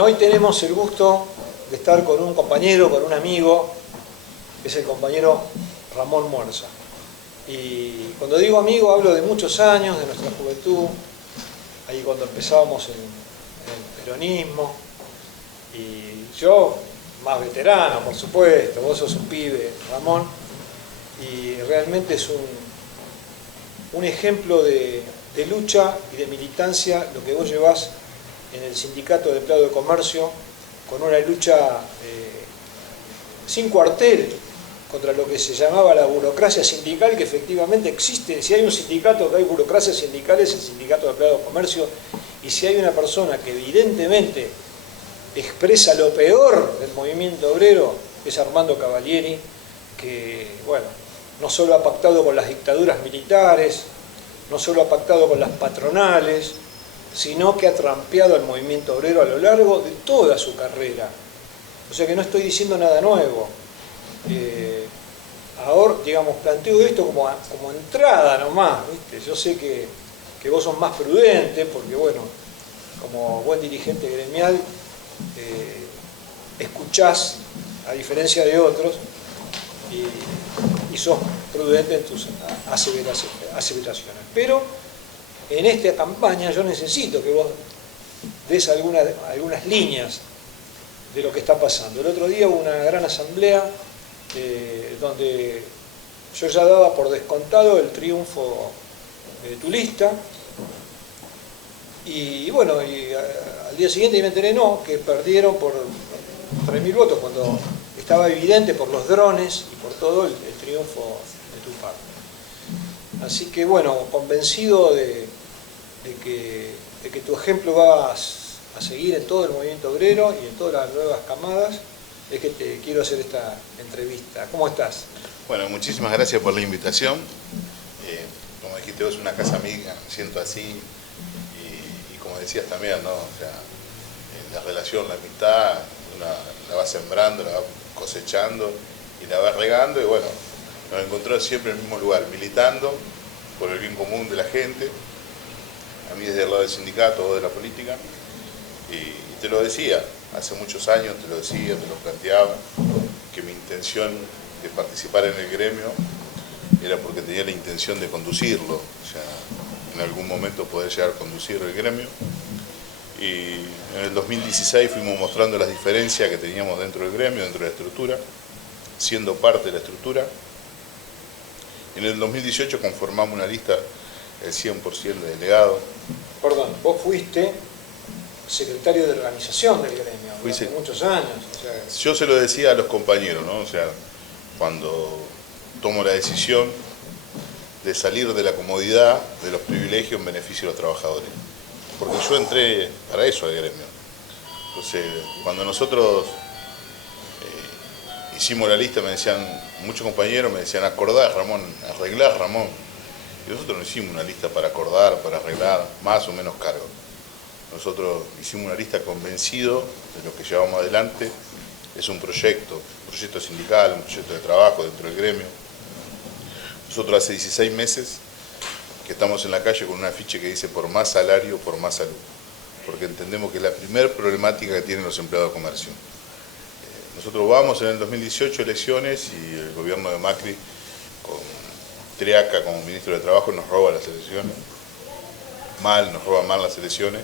Hoy tenemos el gusto de estar con un compañero, con un amigo, que es el compañero Ramón Muerza. Y cuando digo amigo hablo de muchos años, de nuestra juventud, ahí cuando empezábamos en el peronismo. Y yo, más veterano, por supuesto, vos sos un pibe, Ramón, y realmente es un ejemplo de lucha y de militancia lo que vos llevás en el Sindicato de Empleados de Comercio, con una lucha sin cuartel contra lo que se llamaba la burocracia sindical, que efectivamente existe. Si hay un sindicato que hay burocracia sindical, es el Sindicato de Empleados de Comercio, y si hay una persona que evidentemente expresa lo peor del movimiento obrero, es Armando Cavalieri, que, bueno, no solo ha pactado con las dictaduras militares, no solo ha pactado con las patronales, sino que ha trampeado al movimiento obrero a lo largo de toda su carrera. O sea que no estoy diciendo nada nuevo. Ahora, digamos, planteo esto como entrada nomás, ¿viste? Yo sé que vos sos más prudente, porque bueno, como buen dirigente gremial, escuchás, a diferencia de otros, y sos prudente en tus aseveraciones. Pero en esta campaña yo necesito que vos des algunas líneas de lo que está pasando. El otro día hubo una gran asamblea donde yo ya daba por descontado el triunfo de tu lista, y bueno, al día siguiente me enteré que perdieron por 3.000 votos, cuando estaba evidente por los drones y por todo el triunfo de tu parte. Así que bueno, convencido de que tu ejemplo va a seguir en todo el movimiento obrero y en todas las nuevas camadas, es que te quiero hacer esta entrevista. ¿Cómo estás? Bueno, muchísimas gracias por la invitación. Como dijiste vos, una casa amiga, siento así, y como decías también, ¿no? O sea, la relación, la amistad, una la va sembrando, la va cosechando y la va regando, y bueno, nos encontramos siempre en el mismo lugar, militando por el bien común de la gente, a mí desde el lado del sindicato o de la política, y te lo decía, hace muchos años te lo decía, te lo planteaba, que mi intención de participar en el gremio era porque tenía la intención de conducirlo, o sea, en algún momento poder llegar a conducir el gremio. Y en el 2016 fuimos mostrando las diferencias que teníamos dentro del gremio, dentro de la estructura, siendo parte de la estructura. En el 2018 conformamos una lista del 100% de delegados. Perdón, vos fuiste secretario de organización del gremio durante muchos años. O sea, yo se lo decía a los compañeros, ¿no? O sea, cuando tomo la decisión de salir de la comodidad, de los privilegios en beneficio de los trabajadores. Porque yo entré para eso al gremio. Entonces, cuando nosotros hicimos la lista, me decían, muchos compañeros me decían, acordar, Ramón, arreglar, Ramón. Y nosotros no hicimos una lista para acordar, para arreglar, más o menos cargos. Nosotros hicimos una lista convencido de lo que llevamos adelante. Es un proyecto sindical, un proyecto de trabajo dentro del gremio. Nosotros hace 16 meses que estamos en la calle con un afiche que dice por más salario, por más salud. Porque entendemos que es la primera problemática que tienen los empleados de comercio. Nosotros vamos en el 2018 elecciones y el gobierno de Macri, con Triaca como ministro de Trabajo, nos roba las elecciones. Nos roba mal las elecciones.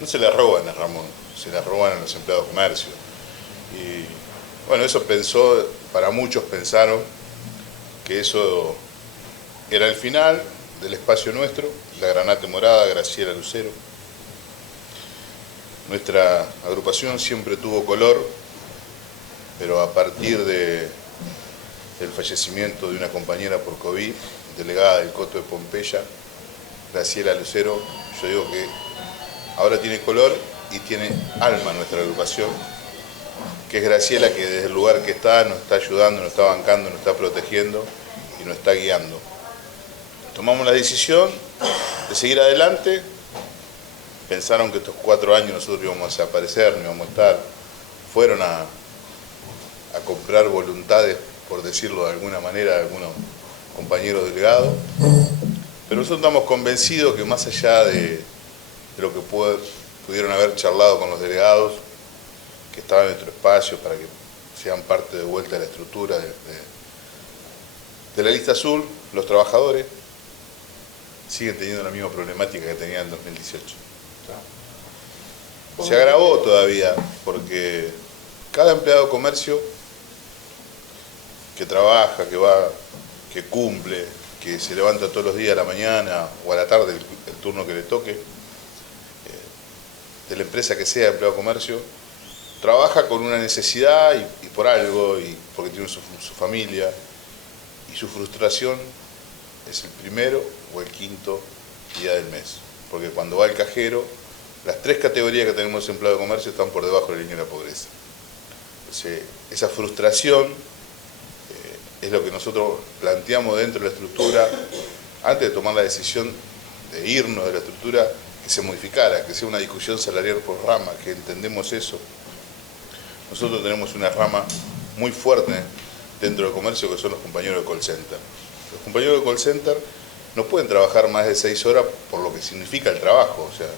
No se las roban a Ramón, se las roban a los empleados de comercio. Y bueno, eso para muchos pensaron que eso era el final del espacio nuestro, la Granate Morada, Graciela Lucero. Nuestra agrupación siempre tuvo color, pero a partir del fallecimiento de una compañera por COVID, delegada del Coto de Pompeya, Graciela Lucero, yo digo que ahora tiene color y tiene alma nuestra agrupación, que es Graciela, que desde el lugar que está nos está ayudando, nos está bancando, nos está protegiendo y nos está guiando. Tomamos la decisión de seguir adelante. Pensaron que estos 4 años nosotros íbamos a desaparecer, no íbamos a estar. Fueron a comprar voluntades, por decirlo de alguna manera, de algunos compañeros delegados. Pero nosotros estamos convencidos que más allá de lo que pudieron haber charlado con los delegados que estaban en nuestro espacio para que sean parte de vuelta de la estructura de la lista azul. Los trabajadores siguen teniendo la misma problemática que tenían en 2018. Se agravó todavía porque cada empleado de comercio que trabaja, que va, que cumple, que se levanta todos los días a la mañana o a la tarde, el turno que le toque, de la empresa que sea empleado de comercio, trabaja con una necesidad y por algo, y porque tiene su familia, y su frustración es el primero o el quinto día del mes. Porque cuando va al cajero, las 3 categorías que tenemos de empleado de comercio están por debajo de la línea de la pobreza. Entonces, esa frustración es lo que nosotros planteamos dentro de la estructura, antes de tomar la decisión de irnos de la estructura, que se modificara, que sea una discusión salarial por rama, que entendemos eso. Nosotros tenemos una rama muy fuerte dentro del comercio, que son los compañeros de call center. Los compañeros de call center no pueden trabajar más de 6 horas por lo que significa el trabajo, o sea,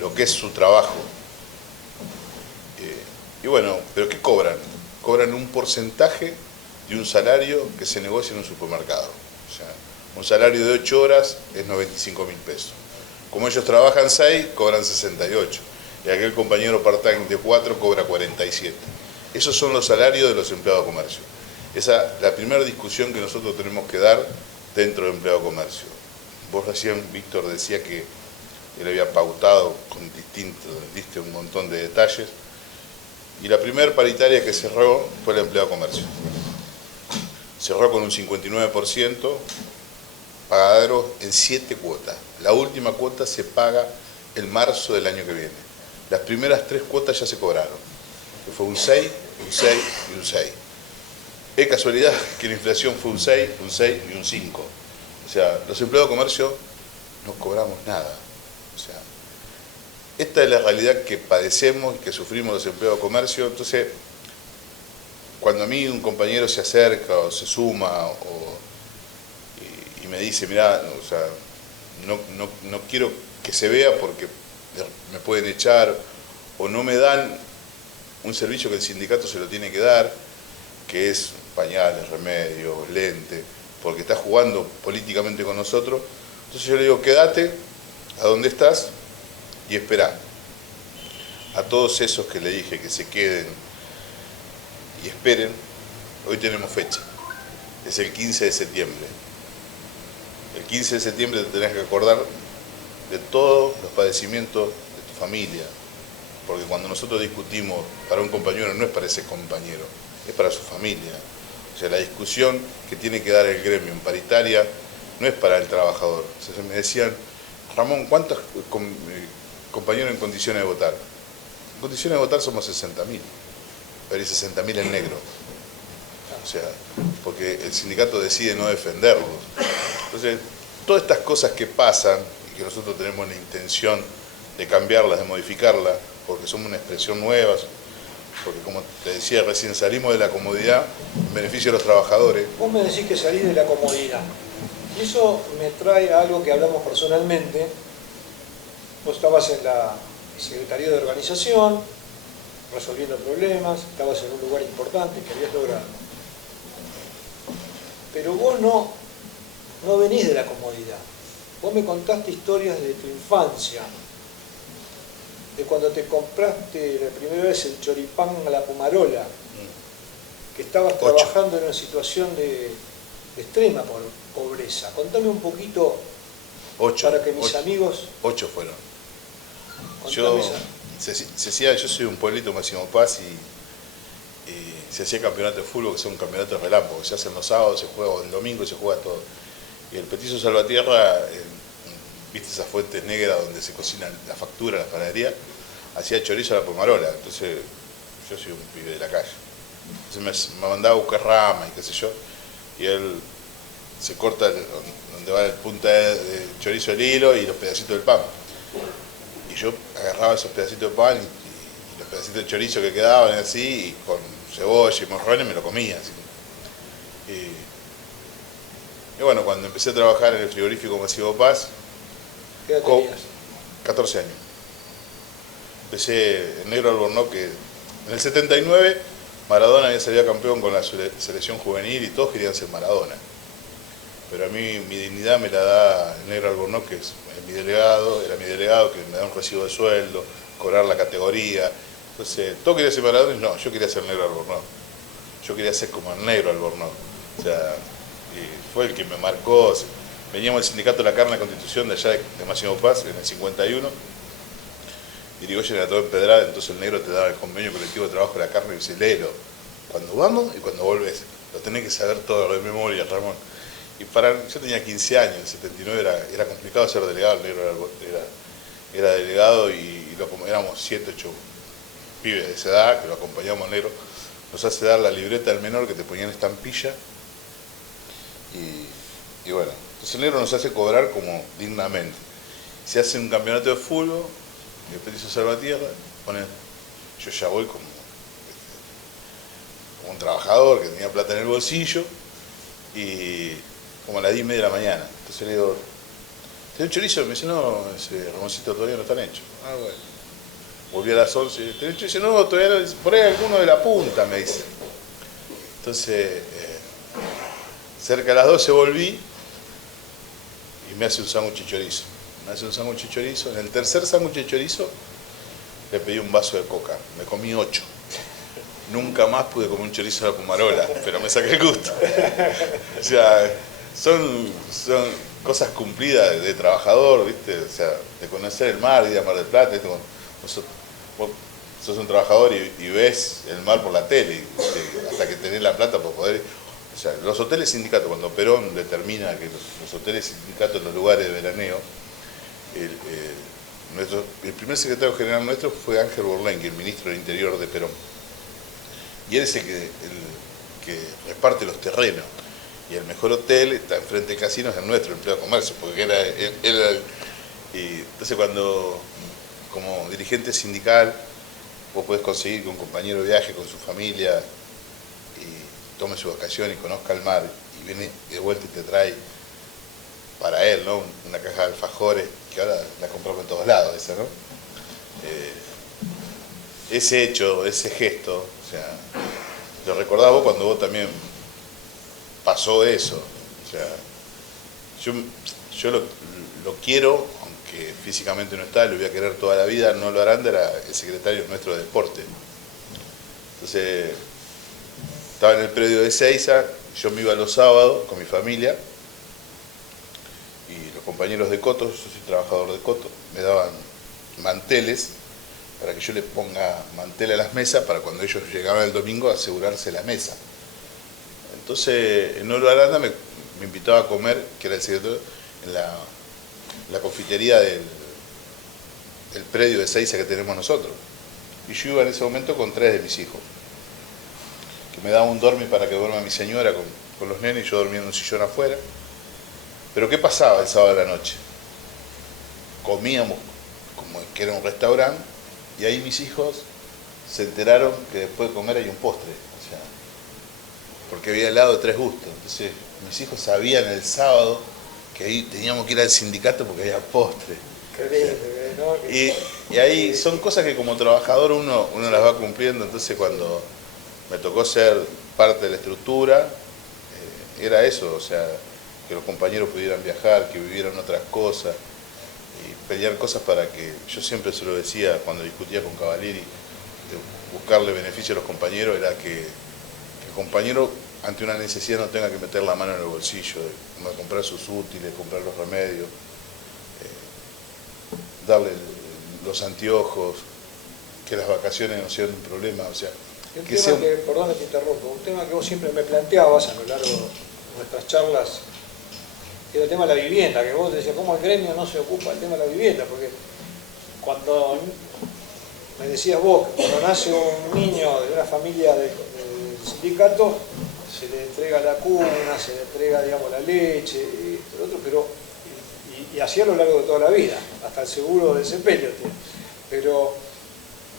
lo que es su trabajo. Y bueno, ¿pero qué cobran? Cobran un porcentaje de un salario que se negocia en un supermercado. O sea, un salario de 8 horas es 95.000 pesos. Como ellos trabajan 6, cobran 68. Y aquel compañero part-time de 4 cobra 47. Esos son los salarios de los empleados de comercio. Esa es la primera discusión que nosotros tenemos que dar dentro del empleado de comercio. Vos recién, Víctor, decía que él había pautado con diste un montón de detalles. Y la primera paritaria que cerró fue el empleado de comercio. Cerró con un 59%, pagadero en 7 cuotas. La última cuota se paga en marzo del año que viene. Las primeras 3 cuotas ya se cobraron. Fue un 6, un 6 y un 6. Es casualidad que la inflación fue un 6, un 6 y un 5. O sea, los empleados de comercio no cobramos nada. O sea, esta es la realidad que padecemos y que sufrimos los empleados de comercio. Entonces, cuando a mí un compañero se acerca o se suma y me dice, mirá, o sea, no quiero que se vea porque me pueden echar o no me dan un servicio que el sindicato se lo tiene que dar, que es pañales, remedios, lentes, porque está jugando políticamente con nosotros. Entonces yo le digo, quédate a donde estás y esperá. A todos esos que le dije que se queden y esperen, hoy tenemos fecha, es el 15 de septiembre. El 15 de septiembre te tenés que acordar de todos los padecimientos de tu familia, porque cuando nosotros discutimos para un compañero no es para ese compañero, es para su familia. O sea, la discusión que tiene que dar el gremio en paritaria no es para el trabajador. O sea, me decían, Ramón, ¿cuántos compañeros en condiciones de votar? En condiciones de votar somos 60.000. Pero hay 60.000 en negro. O sea, porque el sindicato decide no defenderlos. Entonces, todas estas cosas que pasan y que nosotros tenemos la intención de cambiarlas, de modificarlas, porque somos una expresión nueva, porque como te decía recién, salimos de la comodidad en beneficio de los trabajadores. Vos me decís que salís de la comodidad. Y eso me trae a algo que hablamos personalmente. Vos estabas en la Secretaría de Organización, resolviendo problemas, estabas en un lugar importante que habías logrado. Pero vos no venís de la comodidad. Vos me contaste historias de tu infancia, de cuando te compraste la primera vez el choripán a la Pumarola, que estabas trabajando en una situación de extrema pobreza. Contame un poquito para que mis amigos... 8 fueron. Yo soy un pueblito, Máximo Paz, y se hacía campeonato de fútbol, que son campeonatos de relámpago, que se hacen los sábados, se juega el domingo, se juega todo. Y el Petizo Salvatierra, viste esas fuentes negras donde se cocinan la factura, la panadería, hacía chorizo a la Pomarola. Entonces yo soy un pibe de la calle. Entonces me mandaba a buscar ramas y qué sé yo, y él se corta donde va la punta de chorizo el hilo y los pedacitos del pan. Y yo agarraba esos pedacitos de pan y los pedacitos de chorizo que quedaban así, y con cebolla y morrones me lo comía. Así. Y bueno, cuando empecé a trabajar en el frigorífico Máximo Paz, ¿qué edad tenías? 14 años. empecé en Negro Albornoz, que en el 79 Maradona había salido campeón con la selección juvenil y todos querían ser Maradona. Pero a mí mi dignidad me la da el Negro Albornoz, que es mi delegado, era mi delegado, que me da un recibo de sueldo, cobrar la categoría. Entonces, todos querían ser Maradona y no, yo quería ser Negro Albornoz. Yo quería ser como el Negro Albornoz. O sea, y fue el que me marcó. Veníamos del Sindicato de la Carne de Constitución de allá de Máximo Paz, en el 51. Irigoyen era todo empedrado, entonces el negro te daba el convenio colectivo de trabajo de la carne y dice, léelo, cuando vamos y cuando volvés. Lo tenés que saber todo de memoria, Ramón. Y yo tenía 15 años, en el 79 era complicado ser delegado, el negro era delegado y éramos 7, 8 pibes de esa edad que lo acompañamos al negro. Nos hace dar la libreta del menor que te ponían estampilla y bueno, entonces el negro nos hace cobrar como dignamente. Se hace un campeonato de fútbol, el Petiso Salvatierra, yo ya voy como un trabajador que tenía plata en el bolsillo y como a las 10:30 de la mañana. Entonces le digo, ¿tenés un chorizo? Me dice, no, ese Ramoncito todavía no están hechos. Ah, bueno. Volví a las 11, ¿tenés un chorizo? No, todavía no, por ahí alguno de la punta, me dice. Entonces, cerca de las 12 volví y me hace un sándwich de chorizo. Me hace un sándwich de chorizo. En el tercer sándwich de chorizo le pedí un vaso de coca. Me comí 8. Nunca más pude comer un chorizo a la Pumarola, pero me saqué el gusto. O sea, son cosas cumplidas de trabajador, ¿viste? O sea, de conocer el mar, ir a Mar del Plata. ¿Viste? Vos sos un trabajador y ves el mar por la tele, ¿viste? Hasta que tenés la plata para poder... O sea, los hoteles sindicatos, cuando Perón determina que los hoteles sindicatos en los lugares de veraneo, el primer secretario general nuestro fue Ángel Borlenqui, el ministro del Interior de Perón. Y él es el que reparte los terrenos. Y el mejor hotel está enfrente del casino, es el nuestro, el Empleo de Comercio, porque y entonces cuando, como dirigente sindical, vos podés conseguir que un compañero viaje con su familia y tome su vacación y conozca el mar, y viene de vuelta y te trae para él, ¿no? Una caja de alfajores, que ahora la compramos en todos lados, esa, ¿no? Ese hecho, ese gesto, o sea, lo recordás vos cuando vos también pasó eso. O sea, yo lo quiero, aunque físicamente no está, lo voy a querer toda la vida. No lo Aranda era el secretario nuestro de deporte. Entonces, estaba en el predio de Ezeiza, yo me iba los sábados con mi familia, y los compañeros de Coto, yo soy trabajador de Coto, me daban manteles para que yo le ponga mantel a las mesas para cuando ellos llegaban el domingo asegurarse la mesa. Entonces, en Oro Aranda me invitaba a comer, que era el secretario, en la confitería del predio de Ezeiza que tenemos nosotros. Y yo iba en ese momento con 3 de mis hijos, que me daba un dormi para que duerma mi señora con los nenes, y yo dormía en un sillón afuera. Pero ¿qué pasaba el sábado de la noche? Comíamos como que era un restaurante, y ahí mis hijos se enteraron que después de comer hay un postre, o sea, porque había helado de 3 gustos. Entonces mis hijos sabían el sábado que ahí teníamos que ir al sindicato porque había postre. Y ahí son cosas que como trabajador uno las va cumpliendo. Entonces cuando me tocó ser parte de la estructura, era eso, o sea, que los compañeros pudieran viajar, que vivieran otras cosas y pelear cosas para que, yo siempre se lo decía cuando discutía con Cavalieri, de buscarle beneficio a los compañeros, era que el compañero ante una necesidad no tenga que meter la mano en el bolsillo, de comprar sus útiles, comprar los remedios, darle los anteojos, que las vacaciones no sean un problema, o sea... Perdón que te interrumpo, un tema que vos siempre me planteabas a lo largo de nuestras charlas, era el tema de la vivienda, que vos decías, ¿cómo el gremio no se ocupa del tema de la vivienda? Porque cuando me decías vos, cuando nace un niño de una familia del sindicato, se le entrega la cuna, se le entrega, digamos, la leche, esto, lo otro, pero, y así a lo largo de toda la vida, hasta el seguro de desempeño. Pero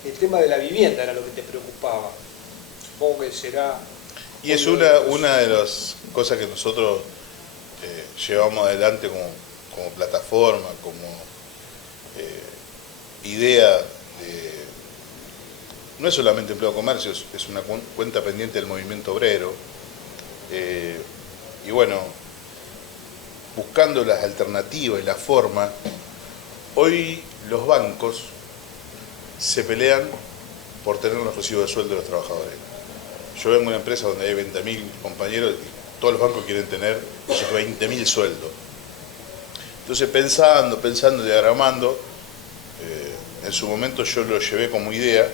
el tema de la vivienda era lo que te preocupaba. Supongo que será... Y es una de las cosas que nosotros llevamos adelante como plataforma, como idea no es solamente empleo de comercio, es una cuenta pendiente del movimiento obrero. Y bueno, buscando las alternativas y la forma, hoy los bancos se pelean por tener los recibos de sueldo de los trabajadores. Yo vengo de una empresa donde hay 20.000 compañeros y todos los bancos quieren tener esos 20.000 sueldos. Entonces pensando, diagramando, en su momento yo lo llevé como idea,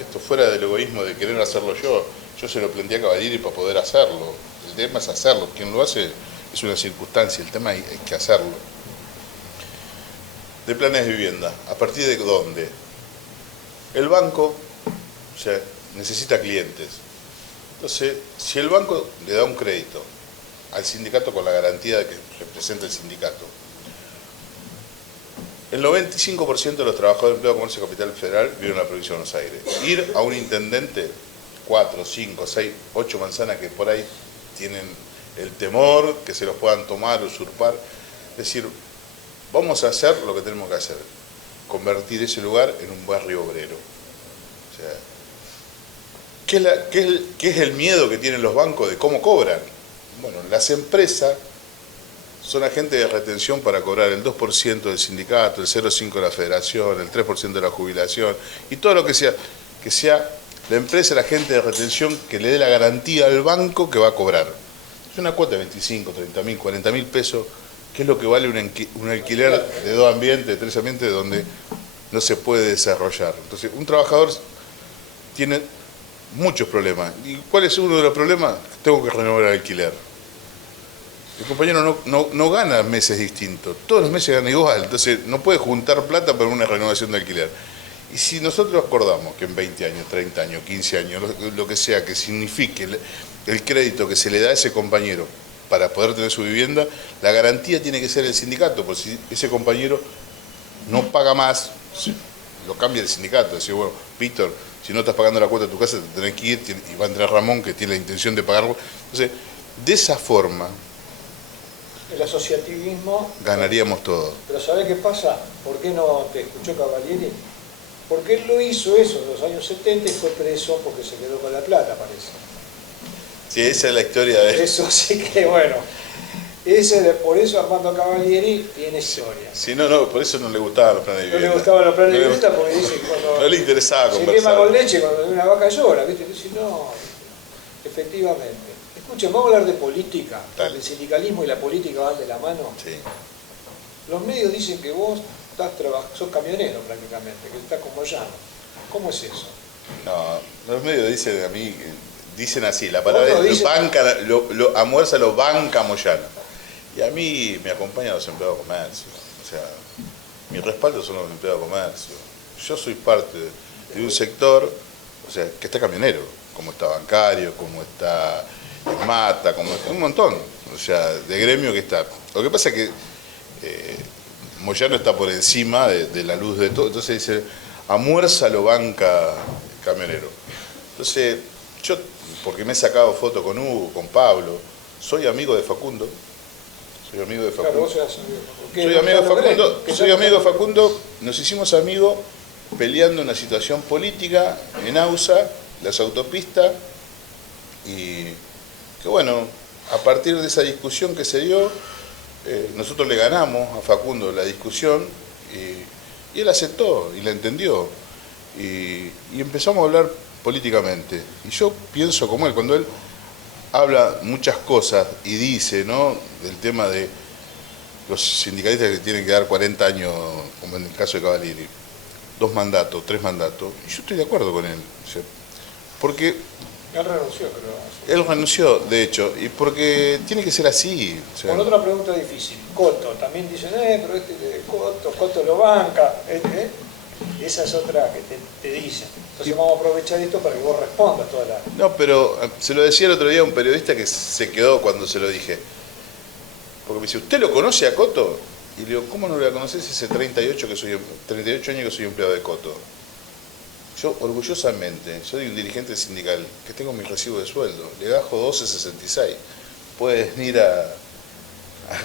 esto fuera del egoísmo de querer hacerlo yo se lo planteé a Cavalieri para poder hacerlo. El tema es hacerlo, quien lo hace es una circunstancia, el tema hay que hacerlo. De planes de vivienda, ¿a partir de dónde? El banco, o sea, necesita clientes. Entonces, si el banco le da un crédito al sindicato con la garantía de que representa el sindicato, el 95% de los trabajadores de empleo de comercio capital federal viven en la provincia de Buenos Aires. Ir a un intendente, 4, 5, 6, 8 manzanas que por ahí tienen el temor que se los puedan tomar, usurpar, es decir, vamos a hacer lo que tenemos que hacer, convertir ese lugar en un barrio obrero. O sea, ¿qué es el miedo que tienen los bancos de cómo cobran? Bueno, las empresas son agentes de retención para cobrar el 2% del sindicato, el 0,5% de la federación, el 3% de la jubilación, y todo lo que sea la empresa, el agente de retención que le dé la garantía al banco que va a cobrar. Es una cuota de 25, 30.000, 40.000 pesos, que es lo que vale un alquiler de 2 ambientes, de 3 ambientes, donde no se puede desarrollar. Entonces, un trabajador tiene muchos problemas. ¿Y cuál es uno de los problemas? Tengo que renovar el alquiler. El compañero no gana meses distintos, todos los meses gana igual, entonces no puede juntar plata para una renovación de alquiler. Y si nosotros acordamos que en 20 años, 30 años, 15 años, lo que sea que signifique el crédito que se le da a ese compañero para poder tener su vivienda, la garantía tiene que ser el sindicato, porque si ese compañero no paga más, lo cambia el sindicato. Decir, bueno, Víctor, si no estás pagando la cuota de tu casa, te tenés que ir, y va a entrar Ramón, que tiene la intención de pagarlo. Entonces, de esa forma, el asociativismo... ganaríamos todo. Pero ¿sabés qué pasa? ¿Por qué no te escuchó Cavalieri? Porque él lo hizo eso en los años 70 y fue preso porque se quedó con la plata, parece. Sí, esa es la historia de... Eso sí que, bueno, por eso Armando Cavalieri tiene historia. Sí, no, por eso no le gustaban los planes de vivienda. No le gustaban los planes de vivienda porque dice que cuando... No le interesaba conversar. Se quema con leche cuando una vaca llora, ¿viste? Dice, no, efectivamente. Escuchen, vamos a hablar de política. El sindicalismo y la política van de la mano. Sí. Los medios dicen que vos sos camionero prácticamente, que estás con Moyano. ¿Cómo es eso? No, los medios dicen así, la palabra es a Muerza lo banca Moyano. Y a mí me acompañan los empleados de comercio. O sea, mi respaldo son los empleados de comercio. Yo soy parte de un sector, o sea, que está camionero, como está bancario, como está Mata, como está un montón, o sea, de gremio que está. Lo que pasa es que Moyano está por encima de la luz de todo, entonces dice, a Muerza lo banca camionero. Entonces, yo, porque me he sacado fotos con Hugo, con Pablo, soy amigo de Facundo. Soy amigo de Facundo. Claro, soy amigo de Facundo, nos hicimos amigos peleando una situación política en AUSA, las autopistas, y que bueno, a partir de esa discusión que se dio, nosotros le ganamos a Facundo la discusión y él aceptó y la entendió y empezamos a hablar políticamente. Y yo pienso como él, cuando él habla muchas cosas y dice, ¿no?, del tema de los sindicalistas que tienen que dar 40 años, como en el caso de Cavalieri, 2 mandatos, 3 mandatos, y yo estoy de acuerdo con él, o sea, porque... Él renunció, creo. Él renunció, de hecho, y porque tiene que ser así. O sea, con otra pregunta difícil, Coto, también dicen, pero Coto lo banca, esa es otra que te dicen. Entonces vamos a aprovechar esto para que vos respondas toda la... No, pero se lo decía el otro día a un periodista que se quedó cuando se lo dije. Porque me dice, ¿usted lo conoce a Coto? Y le digo, ¿cómo no lo voy a conocer si hace 38 años que soy empleado de Coto? Yo, orgullosamente, soy un dirigente sindical que tengo mi recibo de sueldo, le bajo 12.66. Puedes ir a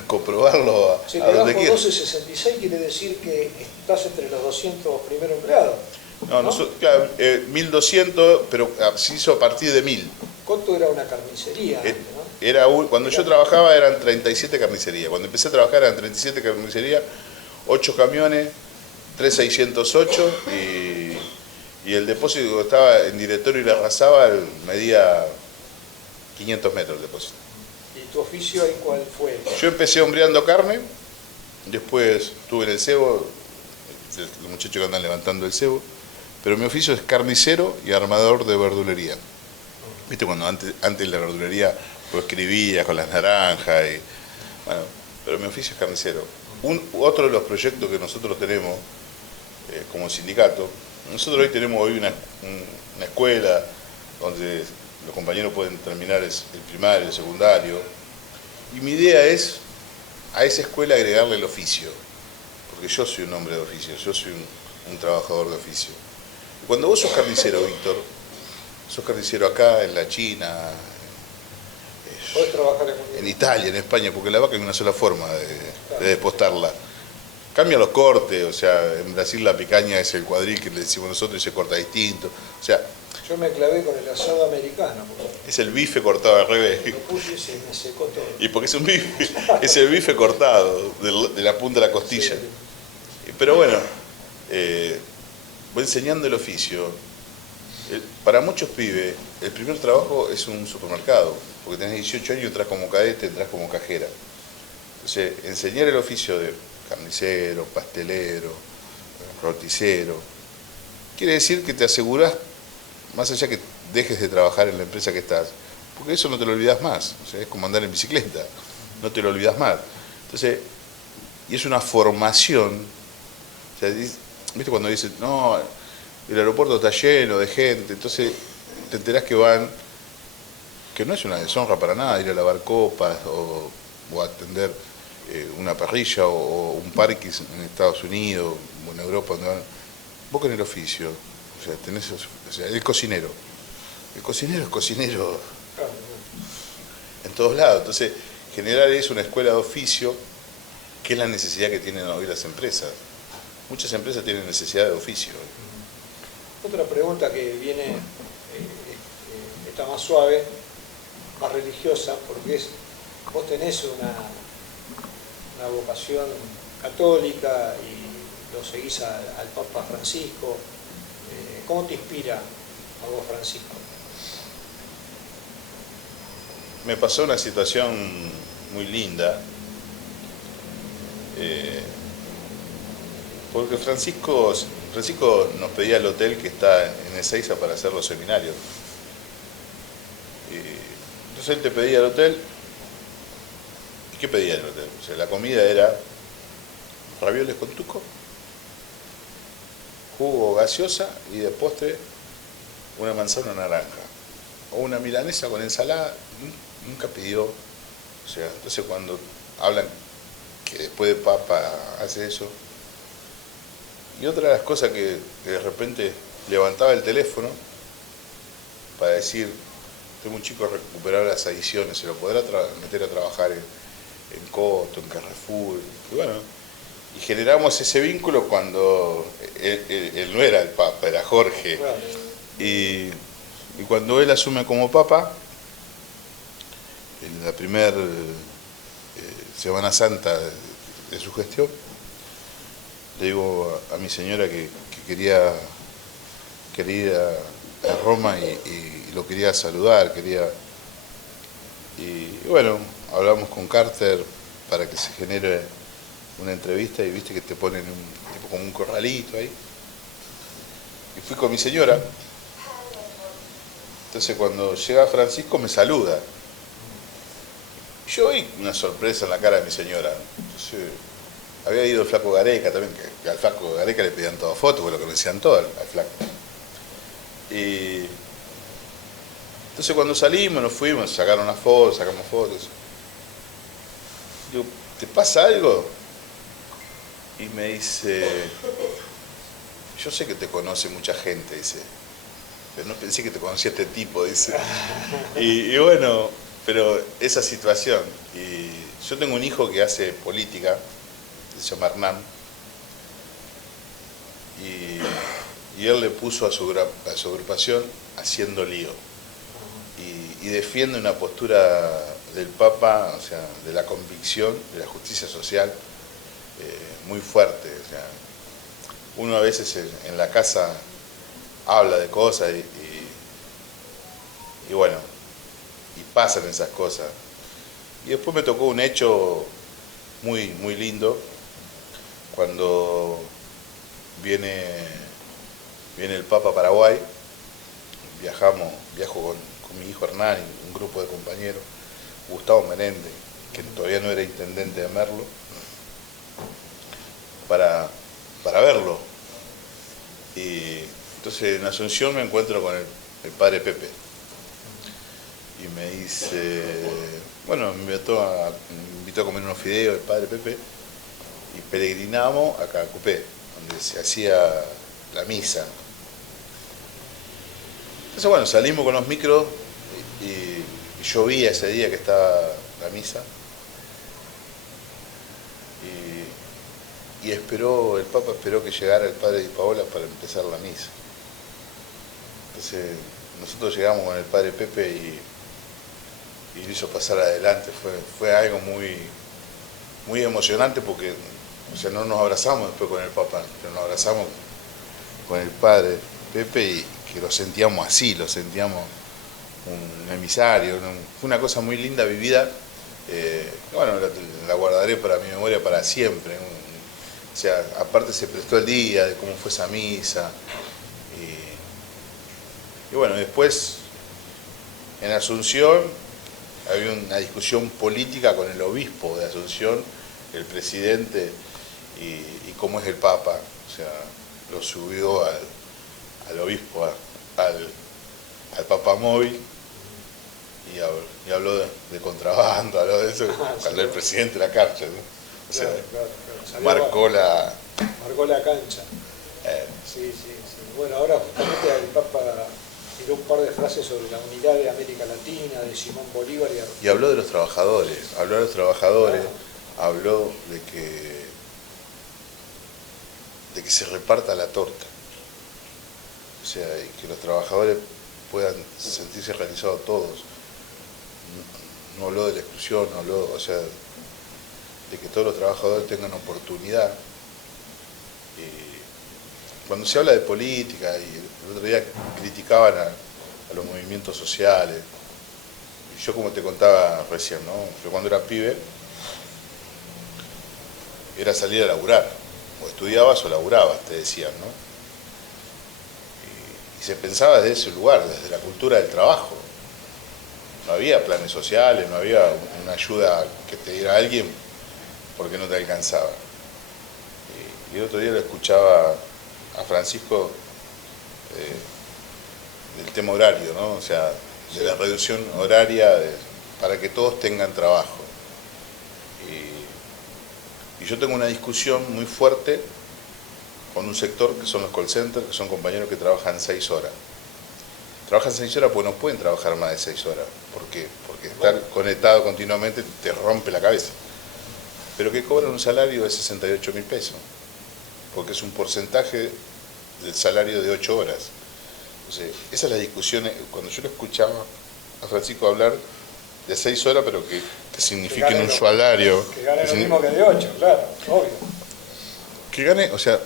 comprobarlo si a donde le quieras. bajo 12.66 quiere decir que estás entre los 200 primeros empleados. No, ¿no? claro, 1200, pero se hizo a partir de 1000. Coto era una carnicería antes, ¿no? Cuando yo trabajaba eran 37 carnicerías. Cuando empecé a trabajar eran 37 carnicerías, 8 camiones, 3608 y el depósito que estaba en Directorio y la arrasaba medía 500 metros el depósito. ¿Y tu oficio ahí cuál fue? Yo empecé hombreando carne, después estuve en el cebo, los muchachos que andan levantando el cebo, pero mi oficio es carnicero y armador de verdulería. ¿Viste cuando antes la verdulería lo escribía con las naranjas? Bueno, pero mi oficio es carnicero. Otro de los proyectos que nosotros tenemos como sindicato, nosotros hoy tenemos una escuela donde los compañeros pueden terminar el primario, el secundario, y mi idea es a esa escuela agregarle el oficio, porque yo soy un hombre de oficio, yo soy un trabajador de oficio. Y cuando vos sos carnicero, Víctor, sos carnicero acá, en la China, ¿Podés trabajar en Italia, en España, porque la vaca hay una sola forma de despostarla. Cambian los cortes, o sea, en Brasil la picaña es el cuadril que le decimos nosotros y se corta distinto. O sea, yo me clavé con el asado americano. Es el bife cortado al revés. Lo puse y se me secó todo. Y porque es un bife, es el bife cortado de la punta de la costilla. Sí. Pero bueno, voy enseñando el oficio. Para muchos pibes, el primer trabajo es un supermercado, porque tenés 18 años y entras como cadete, entras como cajera. Entonces, enseñar el oficio de carnicero, pastelero, roticero, quiere decir que te asegurás, más allá que dejes de trabajar en la empresa que estás, porque eso no te lo olvidas más, o sea, es como andar en bicicleta, no te lo olvidas más. Entonces, y es una formación, o sea, ¿viste cuando dicen, no, el aeropuerto está lleno de gente, entonces te enterás que van, que no es una deshonra para nada ir a lavar copas o atender una parrilla o un parque en Estados Unidos o en Europa, donde van, vos con el oficio, o sea, tenés, o sea, el cocinero es cocinero en todos lados. Entonces, generar es una escuela de oficio, que es la necesidad que tienen hoy las empresas. Muchas empresas tienen necesidad de oficio. Otra pregunta que viene, está más suave, más religiosa, porque vos tenés una vocación católica y lo seguís al Papa Francisco. ¿Cómo te inspira a vos, Francisco? Me pasó una situación muy linda, porque Francisco nos pedía el hotel que está en Ezeiza para hacer los seminarios. Entonces él te pedía el hotel. ¿Y qué pedía el hotel? O sea, la comida era ravioles con tuco, jugo gaseosa y de postre una manzana o naranja. O una milanesa con ensalada. Nunca pidió. O sea, entonces cuando hablan que después de papa hace eso. Y otra de las cosas que de repente levantaba el teléfono para decir, tengo un chico recuperar las adiciones, se lo podrá meter a trabajar en Coto, en Carrefour, y bueno, y generamos ese vínculo cuando él no era el Papa, era Jorge. Claro. Y cuando él asume como Papa, en la primera Semana Santa de su gestión, le digo a mi señora que quería ir a Roma y lo quería saludar, y bueno, hablamos con Carter para que se genere una entrevista y viste que te ponen tipo como un corralito ahí. Y fui con mi señora. Entonces cuando llega Francisco me saluda. Yo vi una sorpresa en la cara de mi señora. Entonces, había ido el flaco Gareca también, que al flaco Gareca le pedían todas fotos, porque lo conocían todo al flaco. Y entonces cuando salimos, nos fuimos, sacaron unas fotos, sacamos fotos. Digo, ¿te pasa algo? Y me dice, yo sé que te conoce mucha gente, dice, pero no pensé que te conocía este tipo, dice. Y bueno, pero esa situación. Y yo tengo un hijo que hace política, se llama Hernán, y él le puso a su agrupación Haciendo Lío. Y defiende una postura del Papa, o sea, de la convicción, de la justicia social, muy fuerte. O sea, uno a veces en la casa habla de cosas y bueno, y pasan esas cosas. Y después me tocó un hecho muy, muy lindo, cuando viene el Papa a Paraguay, viajo con mi hijo Hernán y un grupo de compañeros, Gustavo Merende, que todavía no era intendente de Merlo, para verlo. Y entonces en Asunción me encuentro con el padre Pepe. Y me dice, bueno, me invitó a comer unos fideos el padre Pepe, y peregrinamos a Cacupé, donde se hacía la misa. Entonces bueno, salimos con los micros y llovía ese día que estaba la misa. Y el Papa esperó que llegara el padre Di Paola para empezar la misa. Entonces nosotros llegamos con el padre Pepe y lo hizo pasar adelante. Fue algo muy, muy emocionante porque, o sea, no nos abrazamos después con el Papa, pero nos abrazamos con el padre Pepe y que lo sentíamos así, lo sentíamos un emisario. Fue una cosa muy linda vivida. Bueno, la guardaré para mi memoria para siempre. O sea, aparte se prestó el día de cómo fue esa misa. Y bueno, después en Asunción había una discusión política con el obispo de Asunción, el presidente, y cómo es el Papa. O sea, lo subió al obispo, al papamóvil, y habló de contrabando, habló de eso, cuando el presidente de la cárcel, ¿no? O sea, claro. Marcó la cancha. Sí. Bueno, ahora justamente el Papa tiró un par de frases sobre la unidad de América Latina, de Simón Bolívar y habló de los trabajadores, habló de que se reparta la torta. O sea, y que los trabajadores puedan sentirse realizados todos. No habló de la exclusión, no habló, o sea, de que todos los trabajadores tengan oportunidad. Cuando se habla de política, y el otro día criticaban a los movimientos sociales, y yo, como te contaba recién, ¿no? Yo cuando era pibe era salir a laburar, o estudiabas o laburabas, te decían, ¿no? Y se pensaba desde ese lugar, desde la cultura del trabajo. No había planes sociales, no había una ayuda que te diera alguien porque no te alcanzaba. Y el otro día lo escuchaba a Francisco del tema horario, ¿no? O sea, de la reducción horaria para que todos tengan trabajo. Y yo tengo una discusión muy fuerte con un sector que son los call centers, que son compañeros que trabajan 6 horas. Trabajan 6 horas porque no pueden trabajar más de 6 horas. ¿Por qué? Porque estar conectado continuamente te rompe la cabeza. Pero que cobran un salario de 68.000 pesos, porque es un porcentaje del salario de 8 horas. Entonces, esa es la discusión. Cuando yo lo escuchaba a Francisco hablar de 6 horas, pero que signifiquen un salario. Que gane lo mismo que de 8, claro, obvio. Que gane, o sea,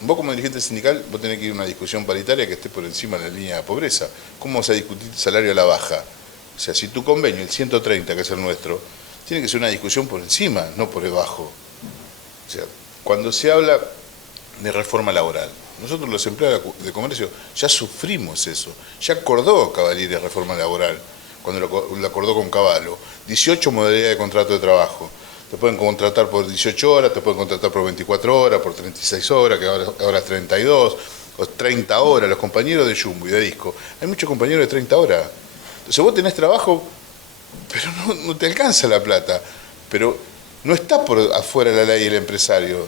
vos como dirigente sindical, vos tenés que ir a una discusión paritaria que esté por encima de la línea de pobreza. ¿Cómo vas a discutir el salario a la baja? O sea, si tu convenio, el 130, que es el nuestro, tiene que ser una discusión por encima, no por debajo. O sea, cuando se habla de reforma laboral, nosotros los empleados de comercio ya sufrimos eso. Ya acordó Cavalieri reforma laboral, cuando lo acordó con Cavallo. 18 modalidades de contrato de trabajo. Te pueden contratar por 18 horas, te pueden contratar por 24 horas, por 36 horas, que ahora es 32, o 30 horas. Los compañeros de Jumbo y de Disco, hay muchos compañeros de 30 horas. Entonces vos tenés trabajo, pero no te alcanza la plata. Pero no está por afuera de la ley el empresario.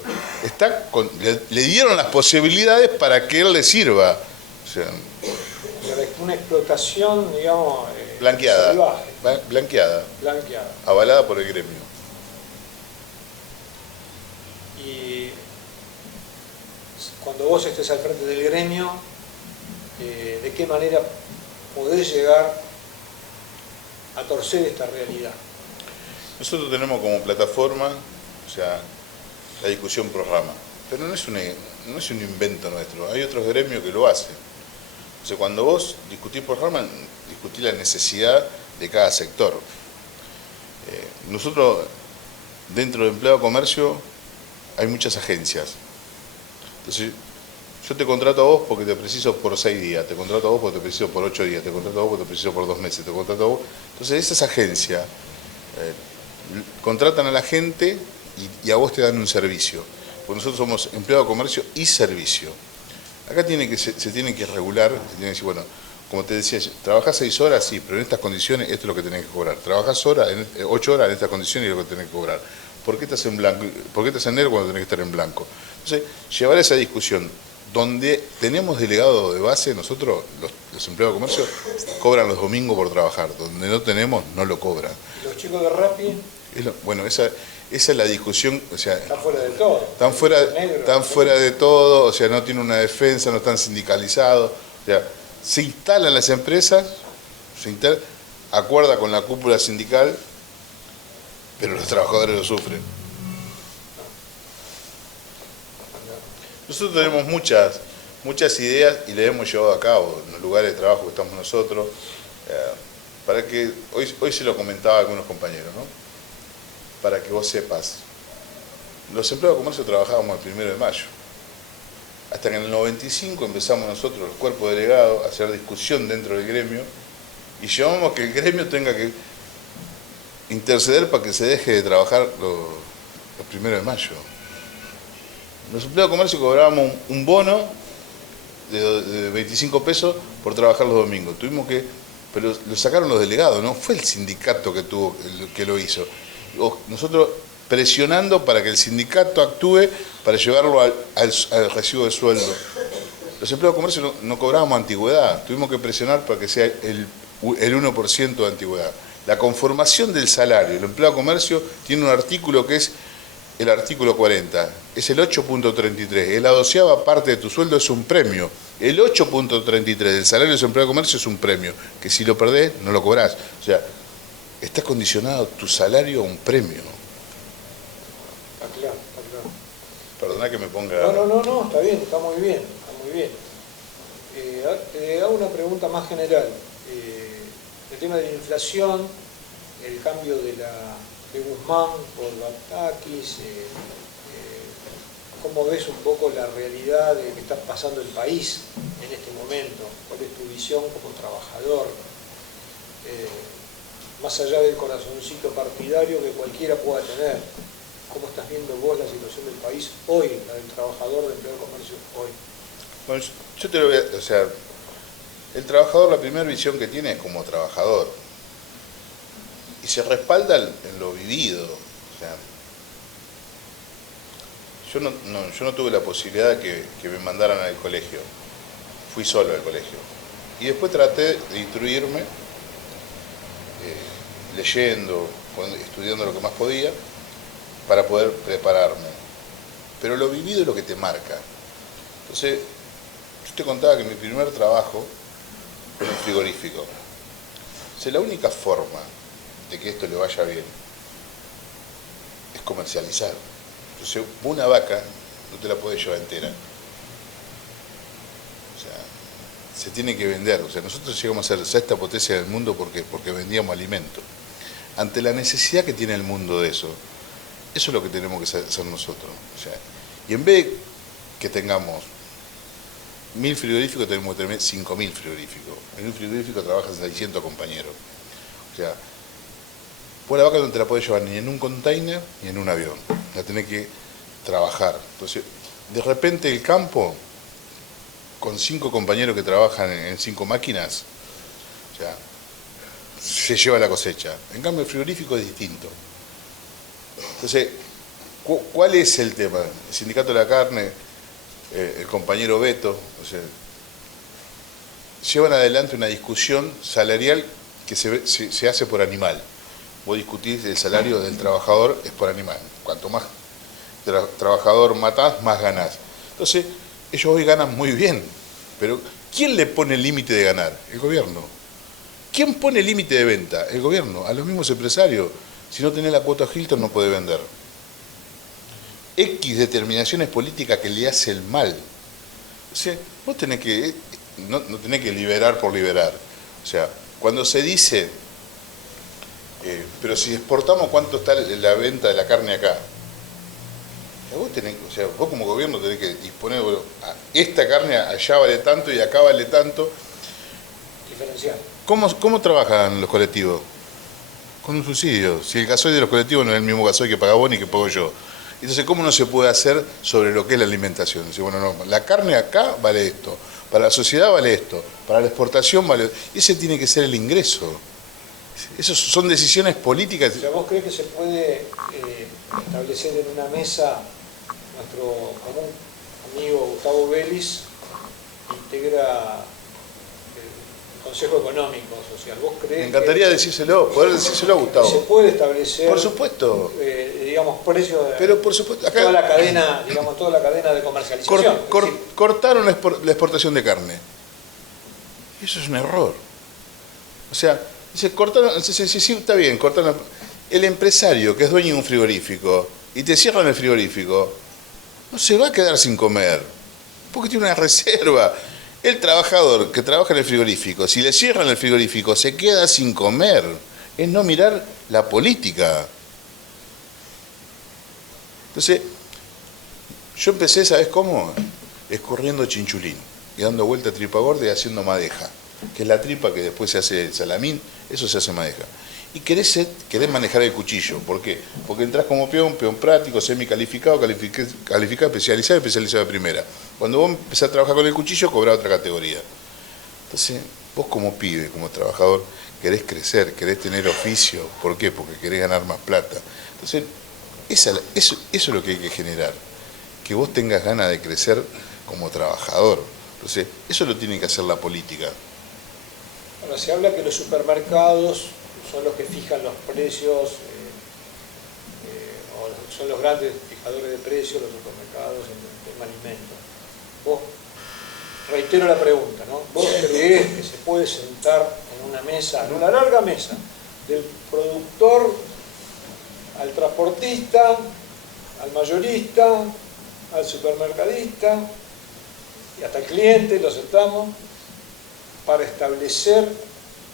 Le dieron las posibilidades para que él le sirva. O sea, una explotación, digamos, blanqueada, salvaje. Blanqueada, avalada por el gremio. Y cuando vos estés al frente del gremio, de qué manera podés llegar a torcer esta realidad. Nosotros tenemos como plataforma, o sea, la discusión por rama, pero no es un invento nuestro, hay otros gremios que lo hacen. O sea, cuando vos discutís por rama, discutís la necesidad de cada sector. Nosotros, dentro de Empleo Comercio, hay muchas agencias. Entonces, yo te contrato a vos porque te preciso por 6 días, te contrato a vos porque te preciso por 8 días, te contrato a vos porque te preciso por 2 meses, te contrato a vos. Entonces, esas agencias contratan a la gente y a vos te dan un servicio. Porque nosotros somos Empleo Comercio y Servicio. Acá se tiene que regular, se tiene que decir, bueno, como te decía, trabajás 6 horas, sí, pero en estas condiciones esto es lo que tenés que cobrar. Trabajás 8 horas en estas condiciones y es lo que tenés que cobrar. ¿Por qué estás en blanco? ¿Por qué estás en negro cuando tenés que estar en blanco? Entonces, llevar esa discusión, donde tenemos delegado de base, nosotros, los empleados de comercio, cobran los domingos por trabajar. Donde no tenemos, no lo cobran. ¿Los chicos de Rappi? Bueno, esa es la discusión, o sea... Están fuera de todo. Están fuera de todo, o sea, no tienen una defensa, no están sindicalizados. O sea, se instalan las empresas, acuerda con la cúpula sindical, pero los trabajadores lo sufren. Nosotros tenemos muchas ideas y las hemos llevado a cabo en los lugares de trabajo que estamos nosotros, para que, hoy se lo comentaba a algunos compañeros, ¿no? Para que vos sepas, los empleados de comercio trabajábamos el 1 de mayo. Hasta que en el 95 empezamos nosotros, los cuerpos delegados, a hacer discusión dentro del gremio y llevamos que el gremio tenga que interceder para que se deje de trabajar los 1 de mayo. Los empleados de comercio cobrábamos un bono de 25 pesos por trabajar los domingos. Pero lo sacaron los delegados, no fue el sindicato que lo hizo. Nosotros presionando para que el sindicato actúe para llevarlo al recibo de sueldo. Los empleados de comercio no cobrábamos antigüedad, tuvimos que presionar para que sea el 1% de antigüedad. La conformación del salario, el empleado de comercio tiene un artículo que es el artículo 40, es el 8.33, la 12ª parte de tu sueldo es un premio. El 8.33 del salario de su empleado de comercio es un premio, que si lo perdés no lo cobrás. O sea, está condicionado tu salario a un premio. Está claro, está claro. Perdona que me ponga... No, está bien, está muy bien, está muy bien. Te hago una pregunta más general. El tema de la inflación, el cambio de Guzmán por Batakis, ¿cómo ves un poco la realidad de que está pasando el país en este momento? ¿Cuál es tu visión como trabajador? Más allá del corazoncito partidario que cualquiera pueda tener, ¿cómo estás viendo vos la situación del país hoy, la del trabajador de empleo de comercio hoy? Bueno, yo te lo voy a... O sea, el trabajador, la primera visión que tiene es como trabajador. Y se respalda en lo vivido. O sea, yo no tuve la posibilidad de que me mandaran al colegio. Fui solo al colegio. Y después traté de instruirme, leyendo, estudiando lo que más podía, para poder prepararme. Pero lo vivido es lo que te marca. Entonces, yo te contaba que mi primer trabajo fue en un frigorífico. O sea, la única forma de que esto le vaya bien es comercializar. Entonces, una vaca no te la podés llevar entera. O sea, se tiene que vender. O sea, nosotros llegamos a ser sexta potencia del mundo porque vendíamos alimentos. Ante la necesidad que tiene el mundo de eso es lo que tenemos que hacer nosotros. O sea, y en vez de que tengamos 1000 frigoríficos, tenemos que tener 5000 frigoríficos. En un frigorífico trabajan 600 compañeros. O sea, pues la vaca no te la podés llevar ni en un container ni en un avión. La tenés que trabajar. Entonces, de repente el campo, con 5 compañeros que trabajan en 5 máquinas, o sea, se lleva la cosecha. En cambio, el frigorífico es distinto. Entonces, ¿cuál es el tema? El sindicato de la carne, el compañero Beto, o sea, llevan adelante una discusión salarial que se hace por animal. Vos discutís el salario del trabajador es por animal. Cuanto más trabajador matás, más ganás. Entonces, ellos hoy ganan muy bien, pero ¿quién le pone el límite de ganar? El gobierno. ¿Quién pone el límite de venta? El gobierno. A los mismos empresarios. Si no tenés la cuota Hilton no podés vender. X determinaciones políticas que le hace el mal. O sea, vos tenés que, no tenés que liberar por liberar. O sea, cuando se dice, pero si exportamos, ¿cuánto está la venta de la carne acá? Vos tenés, o sea, vos como gobierno tenés que disponer, bueno, esta carne allá vale tanto y acá vale tanto. Diferencial. ¿Cómo trabajan los colectivos? Con un subsidio. Si el gasoil de los colectivos no es el mismo gasoil que paga vos ni que pago yo. Entonces, ¿cómo no se puede hacer sobre lo que es la alimentación? Decir, bueno, no, la carne acá vale esto, para la sociedad vale esto, para la exportación vale esto. Ese tiene que ser el ingreso. Esas son decisiones políticas. O sea, ¿vos crees que se puede establecer en una mesa, nuestro común amigo Gustavo Vélez integra el Consejo Económico Social? ¿Vos crees? Me encantaría decírselo, poder decírselo a Gustavo. ¿Se puede establecer, por supuesto, digamos, precios de pero por supuesto, acá, toda la cadena, digamos, toda la cadena de comercialización? Cortaron la exportación de carne. Eso es un error. O sea, cortaron, sí, está bien, cortaron. El empresario que es dueño de un frigorífico y te cierran el frigorífico, no se va a quedar sin comer, porque tiene una reserva. El trabajador que trabaja en el frigorífico, si le cierran el frigorífico, se queda sin comer. Es no mirar la política. Entonces, yo empecé, ¿sabes cómo? Escurriendo chinchulín y dando vuelta a tripa gorda y haciendo madeja, que es la tripa que después se hace el salamín, eso se hace madeja. Y querés manejar el cuchillo. ¿Por qué? Porque entras como peón práctico, semicalificado, calificado, especializado de primera. Cuando vos empezás a trabajar con el cuchillo, cobrás otra categoría. Entonces, vos como pibe, como trabajador, querés crecer, querés tener oficio. ¿Por qué? Porque querés ganar más plata. Entonces, eso es lo que hay que generar. Que vos tengas ganas de crecer como trabajador. Entonces, eso lo tiene que hacer la política. Ahora, se habla que los supermercados son los que fijan los precios, o son los grandes fijadores de precios, los supermercados en el tema alimentos. Vos, reitero la pregunta, ¿no? ¿Vos creés que se puede sentar en una mesa, en una larga mesa, del productor al transportista, al mayorista, al supermercadista y hasta el cliente, lo sentamos, para establecer